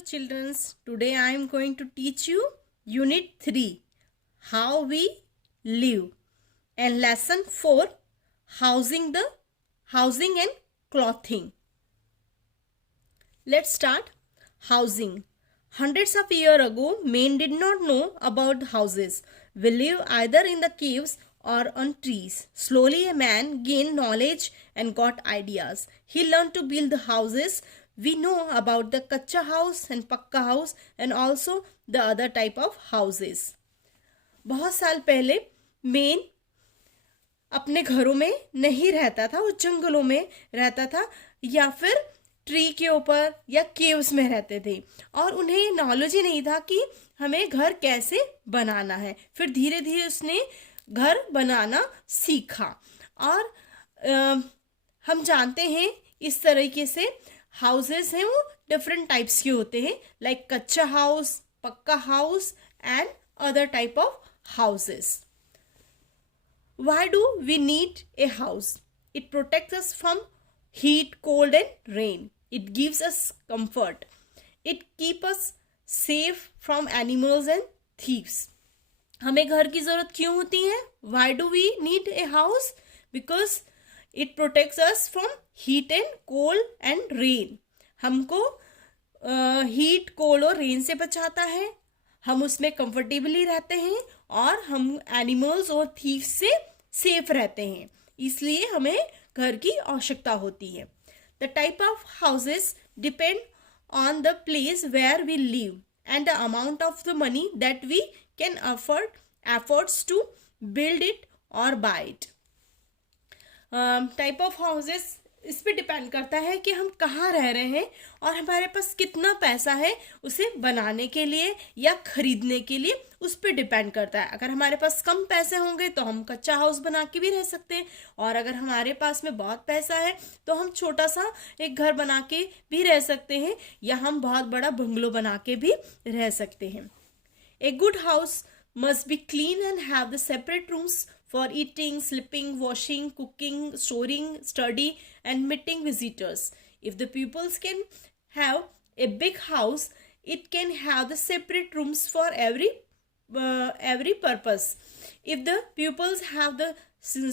children, today I am going to teach you Unit 3, How We Live, and Lesson 4, Housing and Clothing. Let's start. Housing. Hundreds of years ago, men did not know about houses. We live either in the caves or on trees. Slowly, a man gained knowledge and got ideas. He learned to build houses. We know about the kacha house and pakka house and also the other type of houses. बहुत साल पहले main अपने घरों में नहीं रहता था, वो जंगलों में रहता था या फिर ट्री के ऊपर या केव्स में रहते थे और उन्हें नॉलेज ही नहीं था कि हमें घर कैसे बनाना है. फिर धीरे धीरे उसने घर बनाना सीखा और हम जानते हैं इस तरीके से हाउसेस हैं वो डिफरेंट टाइप्स के होते हैं, लाइक कच्चा हाउस, पक्का house and other type of houses. Why do we need a house? It protects us from heat, cold and rain. It gives us comfort. It keeps us safe from animals and thieves. हमें घर की ज़रूरत क्यों होती है? Why do we need a house? Because it protects us from heat and cold and rain. हमको heat, cold और rain से बचाता है. हम उसमें कंफर्टेबली रहते हैं और हम एनिमल्स और थीव से सेफ रहते हैं. इसलिए हमें घर की आवश्यकता होती है. The type of houses depend on the place where we live and the amount of the money that we can affords to build it और buy it. Type of houses इस पे डिपेंड करता है कि हम कहाँ रह रहे हैं और हमारे पास कितना पैसा है उसे बनाने के लिए या खरीदने के लिए, उस पे डिपेंड करता है. अगर हमारे पास कम पैसे होंगे तो हम कच्चा हाउस बना के भी रह सकते हैं और अगर हमारे पास में बहुत पैसा है तो हम छोटा सा एक घर बना के भी रह सकते हैं या हम बहुत बड़ा बंगलो बना के भी रह सकते हैं. A good house must be clean and have the separate rooms for eating, sleeping, washing, cooking, storing, study and meeting visitors. If the pupils can have a big house, it can have the separate rooms for every purpose. If the pupils have the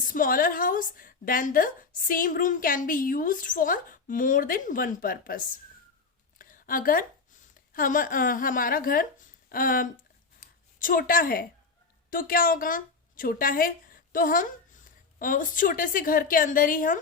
smaller house, then the same room can be used for more than one purpose. अगर हमारा घर छोटा है तो क्या होगा? छोटा है तो हम उस छोटे से घर के अंदर ही हम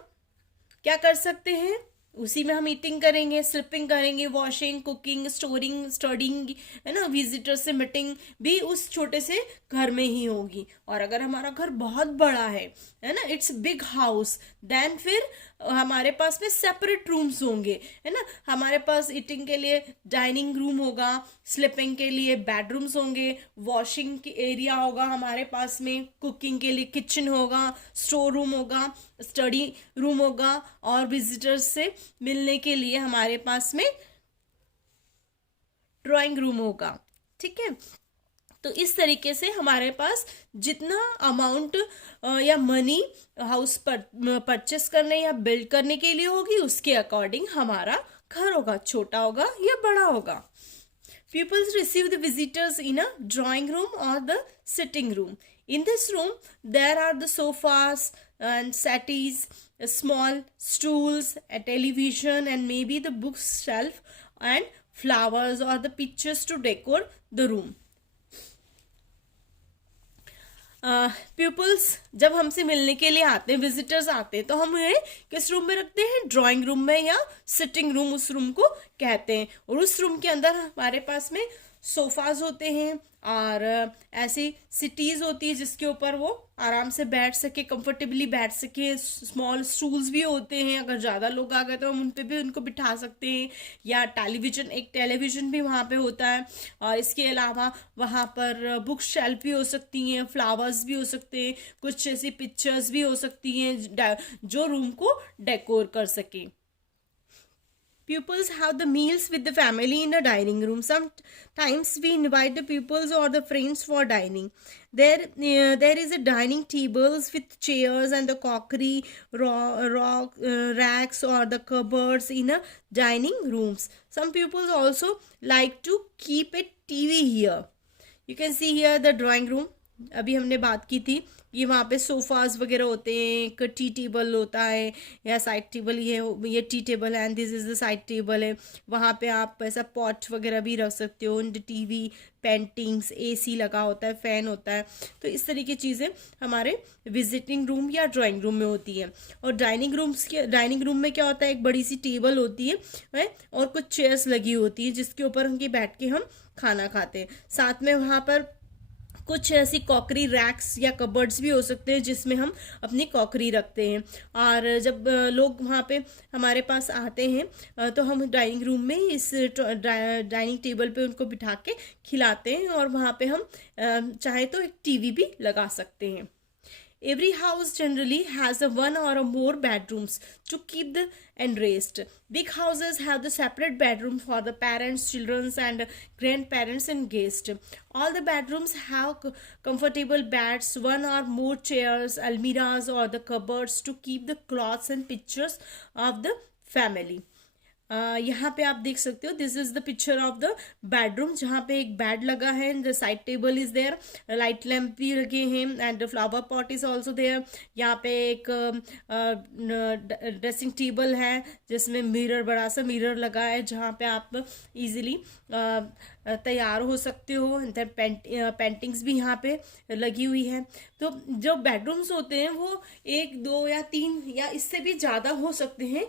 क्या कर सकते हैं? उसी में हम ईटिंग करेंगे, स्लीपिंग करेंगे, वॉशिंग, कुकिंग, स्टोरिंग, स्टडिंग, है ना, विजिटर से मीटिंग भी उस छोटे से घर में ही होगी. और अगर हमारा घर बहुत बड़ा है ना, इट्स बिग हाउस, देन फिर हमारे पास में सेपरेट रूम्स होंगे, है ना. हमारे पास ईटिंग के लिए डाइनिंग रूम होगा, स्लीपिंग के लिए बेडरूम्स होंगे, वॉशिंग की एरिया होगा हमारे पास में, कुकिंग के लिए किचन होगा, स्टोर रूम होगा, स्टडी रूम होगा और विजिटर्स से मिलने के लिए हमारे पास में ड्राइंग रूम होगा. ठीक है. तो इस तरीके से हमारे पास जितना अमाउंट या मनी हाउस परचेस करने या बिल्ड करने के लिए होगी उसके अकॉर्डिंग हमारा घर होगा, छोटा होगा या बड़ा होगा. Pupils receive the visitors in a drawing room or the sitting room. In this room, there are the sofas and settees, small stools, a television, and maybe the bookshelf and flowers or the pictures to decorate the room. Pupils जब हमसे मिलने के लिए आते हैं, visitors आते हैं, तो हम उन्हें किस रूम में रखते हैं? ड्राइंग रूम में या सिटिंग रूम उस रूम को कहते हैं. और उस रूम के अंदर हमारे पास में सोफाज होते हैं और ऐसी सिटीज़ होती है जिसके ऊपर वो आराम से बैठ सके, कंफर्टेबली बैठ सके. स्मॉल स्टूल्स भी होते हैं, अगर ज़्यादा लोग आ गए तो हम उन पे भी उनको बिठा सकते हैं. या टेलीविज़न भी वहाँ पे होता है. और इसके अलावा वहाँ पर बुक शेल्फ भी हो सकती हैं, फ्लावर्स भी हो सकते हैं, कुछ ऐसी पिक्चर्स भी हो सकती हैं जो रूम को डेकोर कर सके. Pupils have the meals with the family in a dining room. Sometimes we invite the pupils or the friends for dining. There is a dining tables with chairs and the crockery, racks or the cupboards in a dining rooms. Some pupils also like to keep a TV here. You can see here the drawing room. अभी हमने बात की थी कि वहाँ पे sofas वगैरह होते हैं, एक टी टेबल होता है या साइड टेबल, ये टी टेबल है and this is the side table है. वहाँ पे आप ऐसा पॉट वगैरह भी रख सकते हो. टीवी, पेंटिंग्स, एसी लगा होता है, फैन होता है. तो इस तरह की चीज़ें हमारे विजिटिंग रूम या ड्राइंग रूम में होती है. और डाइनिंग रूम में क्या होता है, एक बड़ी सी टेबल होती है और कुछ चेयर्स लगी होती है जिसके ऊपर हम बैठ के हम खाना खाते हैं. साथ में वहाँ पर कुछ ऐसी कॉकरी रैक्स या कबर्ड्स भी हो सकते हैं जिसमें हम अपनी कॉकरी रखते हैं. और जब लोग वहाँ पे हमारे पास आते हैं तो हम डाइनिंग रूम में इस डाइनिंग टेबल पे उनको बिठा के खिलाते हैं और वहाँ पे हम चाहे तो एक टीवी भी लगा सकते हैं. Every house generally has one or more bedrooms to keep the and rest. Big houses have the separate bedroom for the parents, children, and grandparents and guests. All the bedrooms have comfortable beds, one or more chairs, almirahs, or the cupboards to keep the clothes and pictures of the family. यहाँ पे आप देख सकते हो, this is the picture of the bedroom जहाँ पे एक bed लगा है and the side table is there, light lamp भी लगे हैं एंड flower pot is also there. यहाँ पे एक ड्रेसिंग टेबल है जिसमें मिरर, बड़ा सा मिरर लगा है जहाँ पे आप इजीली तैयार हो सकते हो. पेंटिंग्स भी यहाँ पे लगी हुई है. तो जो बेडरूम्स होते हैं वो 1, 2 या 3 या इससे भी ज़्यादा हो सकते हैं.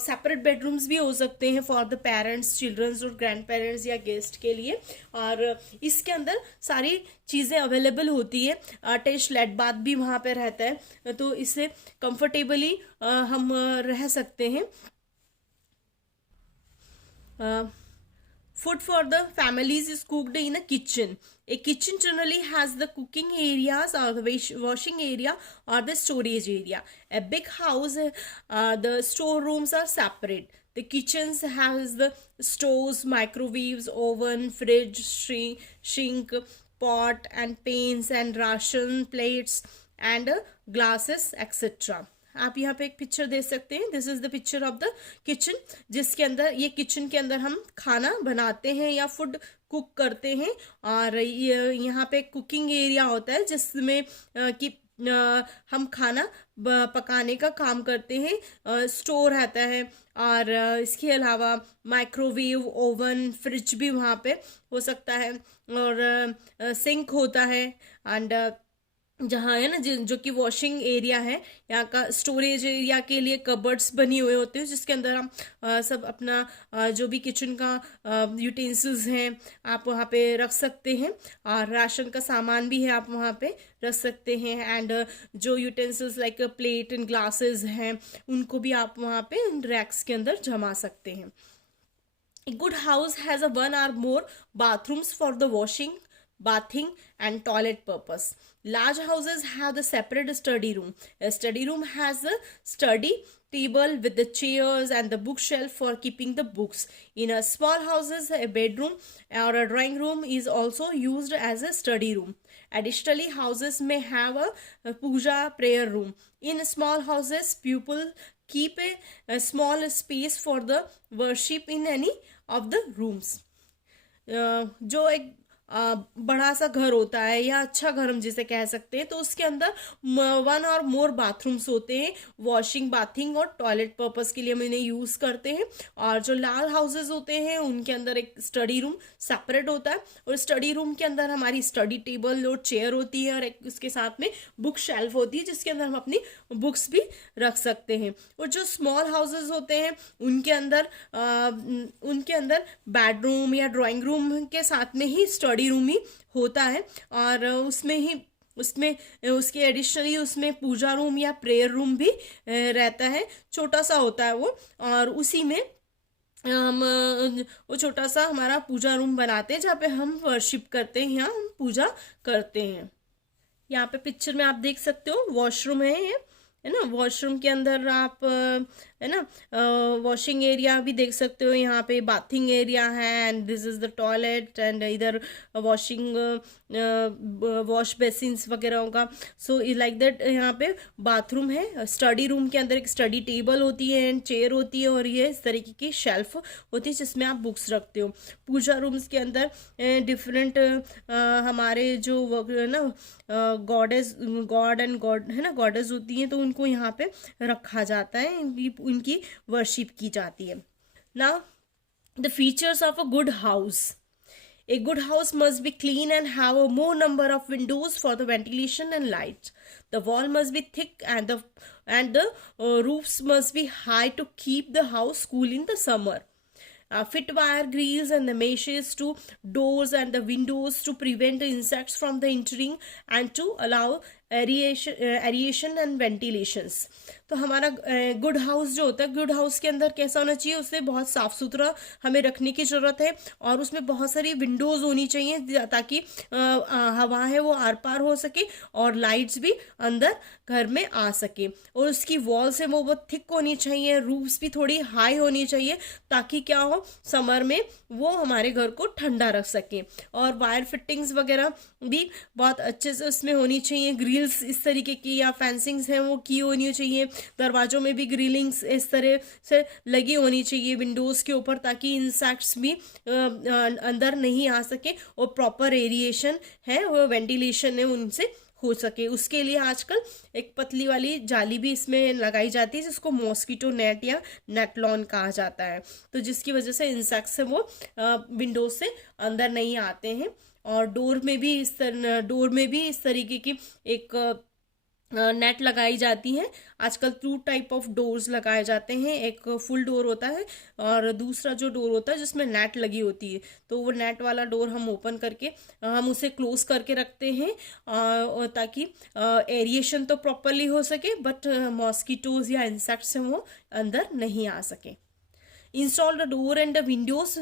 सेपरेट बेडरूम्स भी हो सकते हैं फॉर द पेरेंट्स, चिल्ड्रंस और ग्रैंड पेरेंट्स या गेस्ट के लिए. और इसके अंदर सारी चीज़ें अवेलेबल होती है. अटैच लेट बाथ भी वहाँ पे रहता है तो इससे कंफर्टेबली हम रह सकते हैं. Food for the families is cooked in a kitchen. A kitchen generally has the cooking areas or the washing area or the storage area. A big house, the storerooms are separate. The kitchens has the stoves, microwaves, oven, fridge, sink, pot and pans and ration plates and glasses etc. आप यहाँ पे एक picture देख सकते हैं. This is the picture of the kitchen जिसके अंदर, ये किचन के अंदर हम खाना बनाते हैं या फूड कुक करते हैं. और यहाँ पे कुकिंग एरिया होता है जिसमें कि हम खाना पकाने का काम करते हैं. स्टोर रहता है और इसके अलावा माइक्रोवेव, ओवन, फ्रिज भी वहाँ पे हो सकता है और सिंक होता है. एंड जहाँ है ना जो कि वॉशिंग एरिया है, यहाँ का स्टोरेज एरिया के लिए कबर्ड्स बनी हुए होते हैं जिसके अंदर हम सब अपना जो भी किचन का यूटेंसिल्स हैं आप वहाँ पे रख सकते हैं. और राशन का सामान भी है आप वहाँ पे रख सकते हैं. एंड जो utensils like plate and glasses हैं उनको भी आप वहाँ पे रैक्स के अंदर जमा सकते हैं. A good house has a one or more bathrooms for the washing, bathing and toilet purpose. Large houses have the separate study room. A study room has a study table with the chairs and the bookshelf for keeping the books. In a small houses, a bedroom or a drawing room is also used as a study room. Additionally, houses may have a puja prayer room. In small houses, people keep a small space for the worship in any of the rooms. जो एक बड़ा सा घर होता है या अच्छा घर हम जिसे कह सकते हैं तो उसके अंदर वन और मोर बाथरूम्स होते हैं. वॉशिंग, बाथिंग और टॉयलेट पर्पस के लिए हम इन्हें यूज करते हैं. और जो लार्ज हाउसेज होते हैं उनके अंदर एक स्टडी रूम सेपरेट होता है और स्टडी रूम के अंदर हमारी स्टडी टेबल और चेयर होती है और एक उसके साथ में बुक शेल्फ होती है जिसके अंदर हम अपनी बुक्स भी रख सकते हैं. और जो स्मॉल हाउसेज होते हैं उनके अंदर बेडरूम या ड्राइंग रूम के साथ में ही स्टडी रूम ही होता है और उसमें उसके एडिशनली उसमें पूजा रूम या प्रेयर रूम भी रहता है. छोटा सा होता है वो और उसी में हम वो छोटा सा हमारा पूजा रूम बनाते हैं जहाँ पे हम वर्शिप करते हैं या हम पूजा करते हैं. यहाँ पे पिक्चर में आप देख सकते हो वॉशरूम है ये, है ना. वॉशरूम के अंदर आप है ना। वॉशिंग एरिया भी देख सकते हो, यहाँ पे बाथिंग एरिया है and this is the toilet and इधर वॉशिंग वॉश बेसिन्स वगैरह होगा। सो लाइक दैट यहाँ पे बाथरूम है। स्टडी रूम के अंदर एक स्टडी टेबल होती है एंड चेयर होती है, और ये इस तरीके की शेल्फ होती है जिसमें आप बुक्स रखते हो। पूजा रूम्स के अंदर डिफरेंट हमारे जो है ना गॉड एंड गॉड है ना, गॉडेस होती हैं, तो उनको यहाँ पे रखा जाता है, इनकी वर्शिप की जाती है। Now the features of a good house. A good house must be clean and have a more number of windows for the ventilation and light. The wall must be thick and the roofs must be high to keep the house cool in the summer. Fit wire grills and the meshes to doors and the windows to prevent the insects from the entering and to allow aeration and ventilations. तो हमारा good house जो होता है, good house के अंदर कैसा होना चाहिए, उसे बहुत साफ सुथरा हमें रखने की ज़रूरत है, और उसमें बहुत सारी विंडोज़ होनी चाहिए ताकि हवा है वो आर पार हो सके और लाइट्स भी अंदर घर में आ सके, और उसकी वॉल्स है वो बहुत थिक होनी चाहिए, रूफ्स भी थोड़ी हाई होनी चाहिए ताकि क्या हो, समर में वो हमारे घर को ठंडा रख सके। और वायर फिटिंग्स वगैरह भी बहुत अच्छे से उसमें होनी चाहिए। ग्रिल्स इस तरीके की या फेंसिंग्स हैं वो की होनी चाहिए। दरवाजों में भी ग्रिलिंग्स इस तरह से लगी होनी चाहिए विंडोज़ के ऊपर, ताकि इंसेक्ट्स भी अंदर नहीं आ सके, और प्रॉपर एरिएशन है वो वेंटिलेशन है उनसे हो सके। उसके लिए आजकल एक पतली वाली जाली भी इसमें लगाई जाती है जिसको मॉस्किटो नेट या नेटलॉन कहा जाता है, तो जिसकी वजह से इंसेक्ट्स है वो विंडोज से अंदर नहीं आते हैं। और डोर में भी इस तरीके की एक नेट लगाई जाती है। आजकल 2 टाइप ऑफ डोर्स लगाए जाते हैं, एक फुल डोर होता है और दूसरा जो डोर होता है जिसमें नेट लगी होती है। तो वो नेट वाला डोर हम ओपन करके हम उसे क्लोज करके रखते हैं ताकि एरिएशन तो प्रॉपरली हो सके, बट मॉस्किटोज या इंसेक्ट्स हैं वो अंदर नहीं आ सके। Install the door and the windows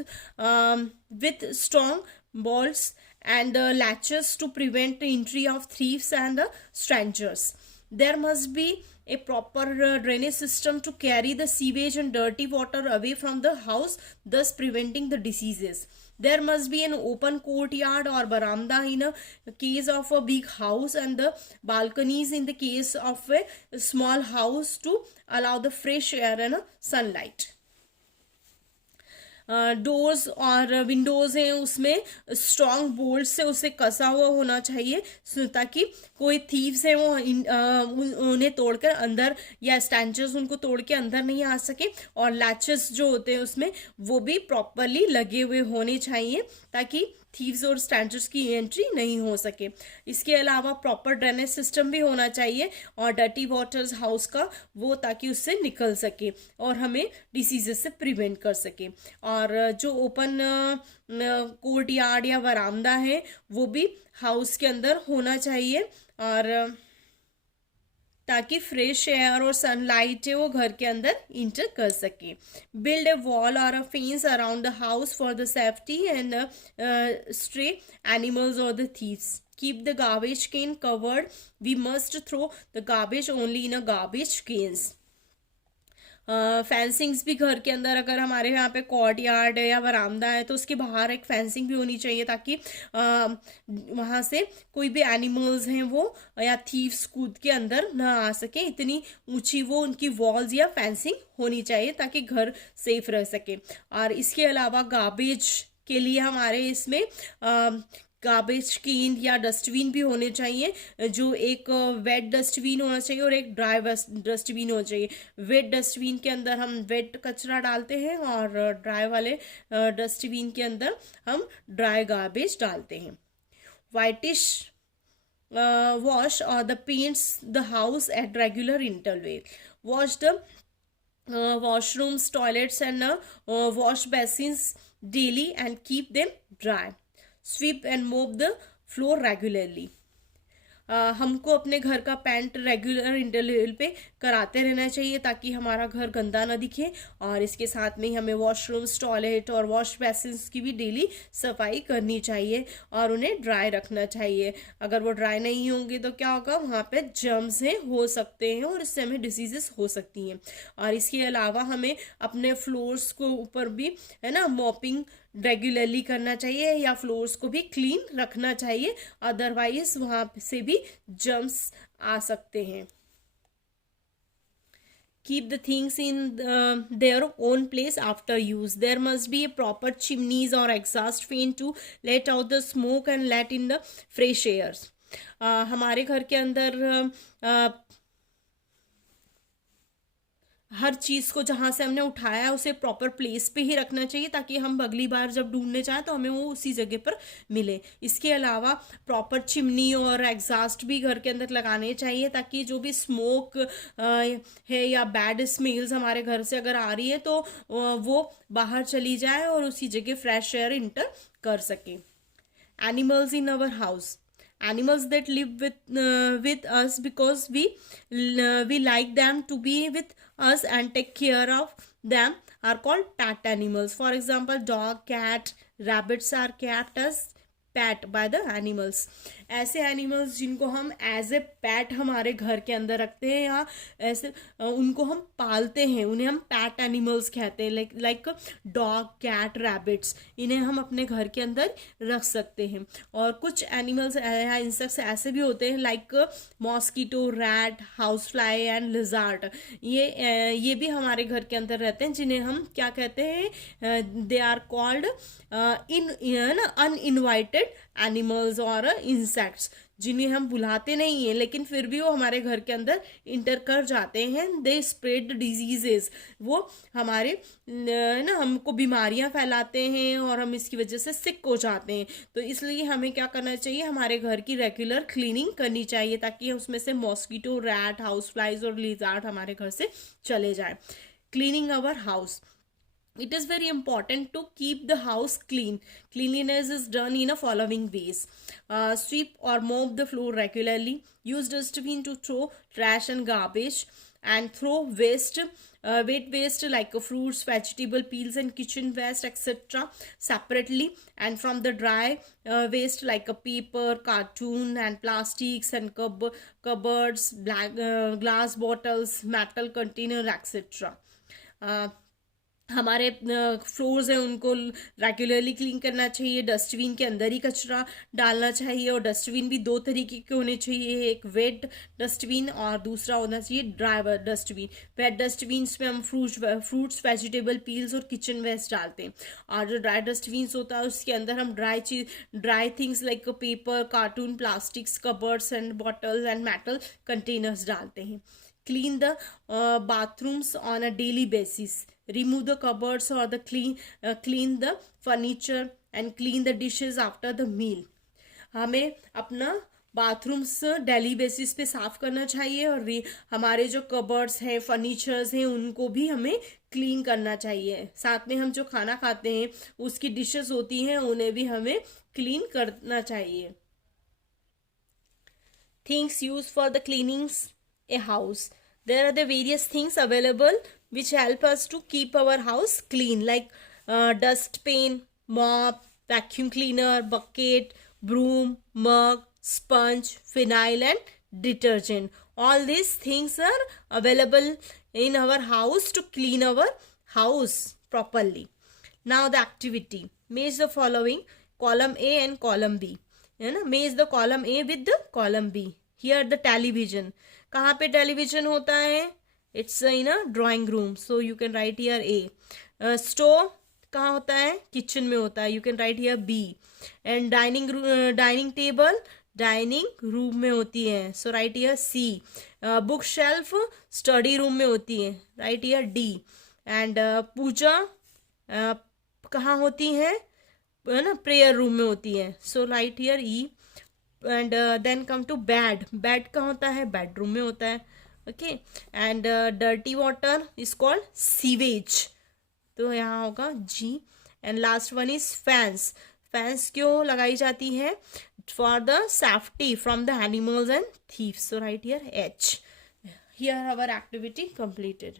with strong bolts and latches to prevent the entry of thieves and strangers. There must be a proper drainage system to carry the sewage and dirty water away from the house, thus preventing the diseases. There must be an open courtyard or veranda in a case of a big house, and the balconies in the case of a small house to allow the fresh air and sunlight. Doors और Windows हैं उसमें strong bolt से उसे कसा हुआ होना चाहिए ताकि कोई थीव्स हैं वो उन्हें तोड़कर अंदर, या स्टैंचर्स उनको तोड़ के अंदर नहीं आ सके, और लैचेस जो होते हैं उसमें वो भी प्रॉपरली लगे हुए होने चाहिए ताकि थीव्स और स्टैंचर्स की एंट्री नहीं हो सके। इसके अलावा प्रॉपर ड्रेनेज सिस्टम भी होना चाहिए और डर्टी वाटर्स हाउस का वो, ताकि उससे निकल सके और हमें डिसीजेस से प्रिवेंट कर सके। और जो ओपन कोर्ट यार्ड या वरामदा है वो भी हाउस के अंदर होना चाहिए, और ताकि फ्रेश एयर और सनलाइट है वो घर के अंदर इंटर कर सके। बिल्ड ए वॉल और a fence around the house for the safety and stray animals और the thieves. Keep the garbage can covered. We must throw the garbage only in a garbage cans. Fencings भी घर के अंदर, अगर हमारे यहाँ पे कोर्ट यार्ड है या वरामदा है तो उसके बाहर एक फेंसिंग भी होनी चाहिए ताकि वहाँ से कोई भी एनिमल्स हैं वो या थीव्स कूद के अंदर ना आ सके। इतनी ऊंची वो उनकी वॉल्स या फेंसिंग होनी चाहिए ताकि घर सेफ रह सके। और इसके अलावा गार्बेज के लिए हमारे इसमें गार्बेज कैन या डस्टबिन भी होने चाहिए, जो एक वेट डस्टबिन होना चाहिए और एक ड्राई डस्टबिन होना चाहिए। वेट डस्टबिन के अंदर हम वेट कचरा डालते हैं और ड्राई वाले डस्टबिन के अंदर हम ड्राई गार्बेज डालते हैं। Whitish wash or the paints the house at regular interval. Wash the washrooms, toilets and wash basins daily and keep them dry. Sweep and mop the floor regularly. हमको अपने घर का paint regular interval पे कराते रहना चाहिए ताकि हमारा घर गंदा ना दिखे। और इसके साथ में ही हमें वॉशरूम्स, टॉयलेट और वॉश बेसिन्स की भी डेली सफाई करनी चाहिए और उन्हें ड्राई रखना चाहिए। अगर वो ड्राई नहीं होंगे तो क्या होगा, वहाँ पे जर्म्स हैं हो सकते हैं और इससे हमें डिसीजेस हो सकती हैं। और इसके अलावा हमें अपने फ्लोर्स को ऊपर भी है ना मॉपिंग रेगुलरली करना चाहिए या फ्लोर्स को भी क्लीन रखना चाहिए, अदरवाइज वहाँ से भी जर्म्स आ सकते हैं। Keep the things in their own place after use. There must be a proper chimneys or exhaust fan to let out the smoke and let in the fresh airs. हमारे घर के अंदर हर चीज़ को जहाँ से हमने उठाया है उसे प्रॉपर प्लेस पे ही रखना चाहिए ताकि हम अगली बार जब ढूंढने जाएं तो हमें वो उसी जगह पर मिले। इसके अलावा प्रॉपर चिमनी और एग्जॉस्ट भी घर के अंदर लगाने चाहिए ताकि जो भी स्मोक है या बैड स्मेल्स हमारे घर से अगर आ रही है तो वो बाहर चली जाए और उसी जगह फ्रेश एयर इंटर कर सके। Animals in our house. Animals that live with us because we like them to be with us and take care of them are called pet animals. For example, dog, cat, rabbits are kept as PAT by the animals. ऐसे animals जिनको हम as a PAT हमारे घर के अंदर रखते हैं या ऐसे उनको हम पालते हैं उन्हें हम पैट एनिमल्स कहते हैं। लाइक डॉग, कैट, रैबिट्स, इन्हें हम अपने घर के अंदर रख सकते हैं। और कुछ एनिमल्स या इंसेक्ट्स ऐसे भी होते हैं like mosquito, rat, house fly and lizard. ये भी हमारे घर के अंदर रहते हैं जिन्हें हम क्या कहते हैं, they are called uninvited animals और इंसेक्ट्स, जिन्हें हम बुलाते नहीं हैं लेकिन फिर भी वो हमारे घर के अंदर इंटर कर जाते हैं। दे स्प्रेड डिजीजेस, वो हमारे ना हमको बीमारियां फैलाते हैं और हम इसकी वजह से सिक हो जाते हैं। तो इसलिए हमें क्या करना चाहिए, हमारे घर की रेगुलर क्लीनिंग करनी चाहिए ताकि उसमें से मॉस्किटो, रैट, हाउस फ्लाइज और लिजार्ड हमारे घर से चले जाए। Cleaning our house. It is very important to keep the house clean. Cleanliness is done in a following ways. Sweep or mop the floor regularly. Use dustbin to throw trash and garbage. And throw waste, wet waste like fruits, vegetable peels and kitchen waste etc. separately. And from the dry waste like paper, cartoon and plastics and cupboards, glass bottles, metal container etc. हमारे floors हैं उनको regularly clean करना चाहिए। Dustbin के अंदर ही कचरा डालना चाहिए और डस्टबिन भी दो तरीके के होने चाहिए, एक वेट डस्टबिन और दूसरा होना चाहिए ड्राई डस्टबिन। वेट डस्टबिन में हम फ्रूट्स, वेजिटेबल पील्स और किचन वेस्ट डालते हैं और जो ड्राई डस्टबिन होता है उसके अंदर हम dry things like paper, cartoon, plastics, cupboards and bottles and metal containers डालते हैं। Clean the bathrooms on a daily basis. Remove the cupboards or clean the furniture and clean the dishes after the meal. हमें अपना bathrooms daily basis पे साफ करना चाहिए और हमारे जो कबर्ड्स हैं, फर्नीचर्स हैं, उनको भी हमें क्लीन करना चाहिए। साथ में हम जो खाना खाते हैं उसकी डिशेस होती हैं उन्हें भी हमें क्लीन करना चाहिए। Things used for the cleanings a house. There are the various things available which help us to keep our house clean like dustpan, mop, vacuum cleaner, bucket, broom, mug, sponge, phenyl and detergent. All these things are available in our house to clean our house properly. Now the activity. Match the following column A and column B. Match the column A with the column B. Here the television. कहाँ पे television होता है? It's in a drawing room, so you can write here A. Stove कहाँ होता है? Kitchen में होता है, you can write here B. And dining table dining room में होती है, so write here C. Book shelf study room में होती है, write here D. And puja कहाँ होती है ना? प्रेयर रूम में होती है, so write here E. And then come to bed कहाँ होता है? बेडरूम में होता है, okay. And dirty water is called sewage, तो यहाँ होगा G. And last one is fans fence क्यों लगाई जाती है? For the safety from the animals and thieves. So write here H. Here our activity completed.